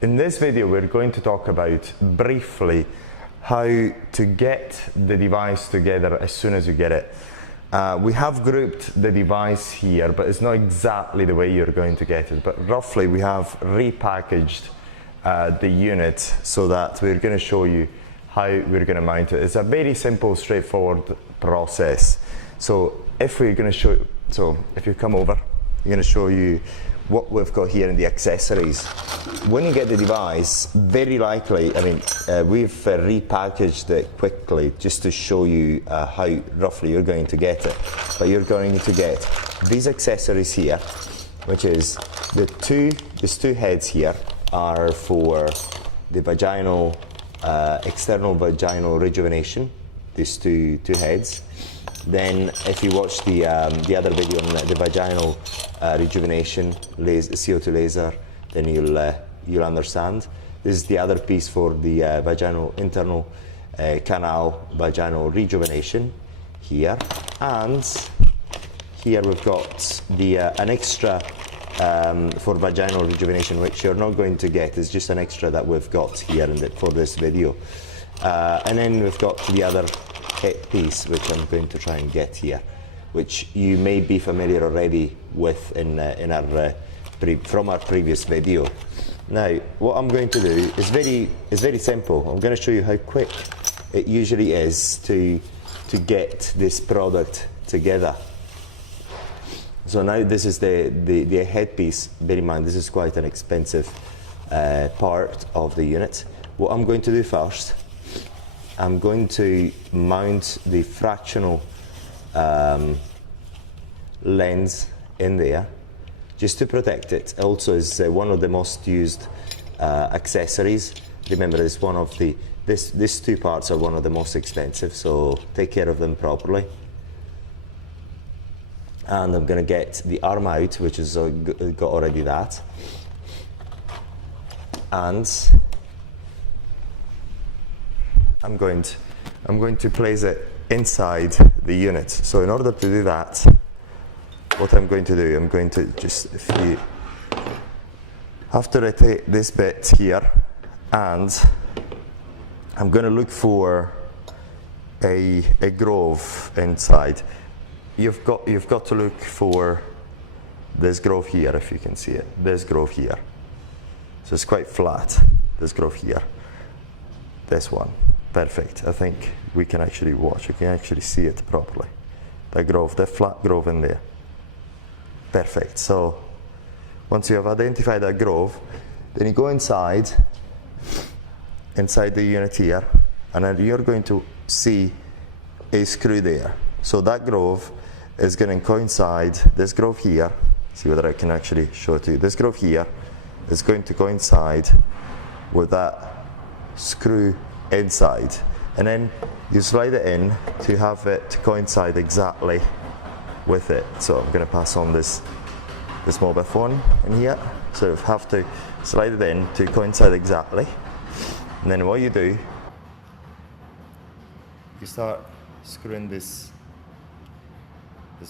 In this video, we're going to talk about briefly how to get the device together as soon as you get it. We have grouped the device here, but it's not exactly the way you're going to get it. But roughly, we have repackaged the unit so that we're going to show you how we're going to mount it. It's a very simple, straightforward process. So if we're going to show, if you come over, we're going to show you what we've got here in the accessories. When you get the device, very likely, we've repackaged it quickly just to show you how roughly you're going to get it. But you're going to get these accessories here, which is these two heads here are for the vaginal, external vaginal rejuvenation, these two heads. Then if you watch the other video on the vaginal rejuvenation CO2 laser, then you'll understand. This is the other piece for the vaginal internal canal vaginal rejuvenation here, and here we've got an extra for vaginal rejuvenation, which you're not going to get. It's just an extra that we've got here for this video, and then we've got the other piece, which I'm going to try and get here, which you may be familiar already with from our previous video. Now, what I'm going to do is very simple. I'm going to show you how quick it usually is to get this product together. So now this is the headpiece. Bear in mind, this is quite an expensive part of the unit. What I'm going to do first, I'm going to mount the fractional lens in there just to protect it. Also, is one of the most used accessories. Remember, it's one of these two parts are one of the most expensive, so take care of them properly. And I'm going to get the arm out, which has got already that, and I'm going to place it inside the unit. So in order to do that, what I'm going to do, I'm going to just, after I take this bit here, and I'm going to look for a groove inside. You've got to look for this groove here, if you can see it. This groove here. So it's quite flat. This groove here. This one. Perfect. I think we can actually watch. You can actually see it properly. The groove, the flat groove in there. Perfect. So once you have identified that groove, then you go inside the unit here, and then you're going to see a screw there. So that groove is going to coincide this groove here. See whether I can actually show it to you. This groove here is going to coincide with that screw inside, and then you slide it in to have it coincide exactly with it. So I'm going to pass on this mobile phone in here, so you have to slide it in to coincide exactly, and then what you do, you start screwing this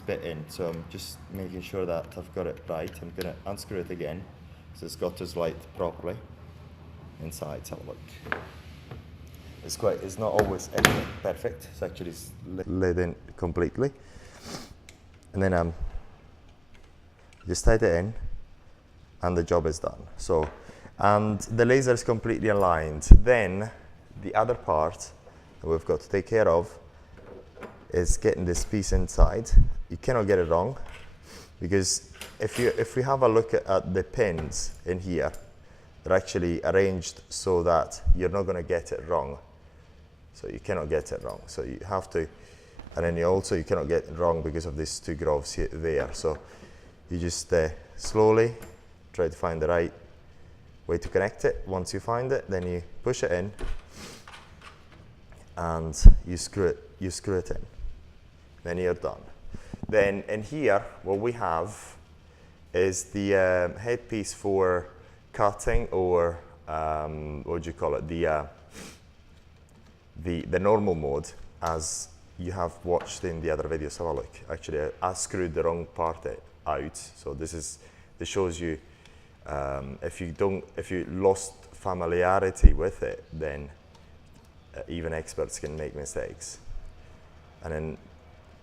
bit in. So I'm just making sure that I've got it right. I'm going to unscrew it again, so it's got to slide properly inside. So look. It's not always everything perfect. It's actually laid in completely, and then just tight it in, and the job is done. So, and the laser is completely aligned. Then the other part that we've got to take care of is getting this piece inside. You cannot get it wrong, because if we have a look at the pins in here, they're actually arranged so that you're not going to get it wrong. So you cannot get it wrong. So you have to, and then you cannot get it wrong because of these two grooves here, there. So you just slowly try to find the right way to connect it. Once you find it, then you push it in, and you screw it in. Then you're done. Then in here, what we have is the headpiece for cutting, or what do you call it? The normal mode, as you have watched in the other videos. Have a look. Actually, I screwed the wrong part out. So this shows you If you lost familiarity with it, then even experts can make mistakes. And then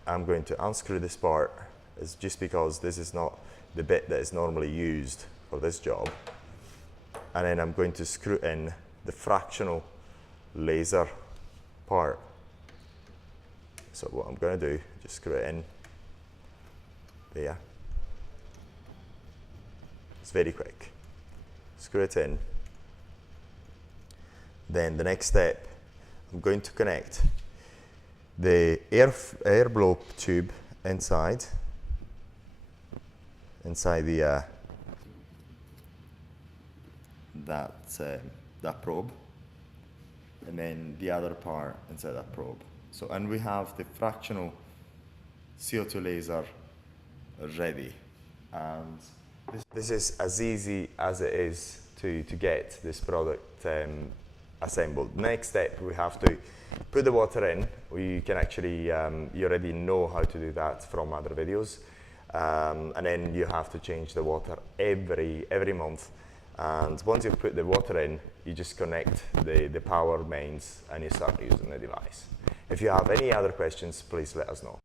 I'm going to unscrew this part, is just because this is not the bit that is normally used for this job. And then I'm going to screw in the fractional laser part. So what I'm going to do, just screw it in there. It's very quick. Screw it in. Then the next step, I'm going to connect the air blow tube inside the that probe, and then the other part inside that probe. So, and we have the fractional CO2 laser ready, and this is as easy as it is to get this product assembled. Next step, we have to put the water in. We can actually, you already know how to do that from other videos. And then you have to change the water every month. And once you put the water in, you just connect the power mains and you start using the device. If you have any other questions, please let us know.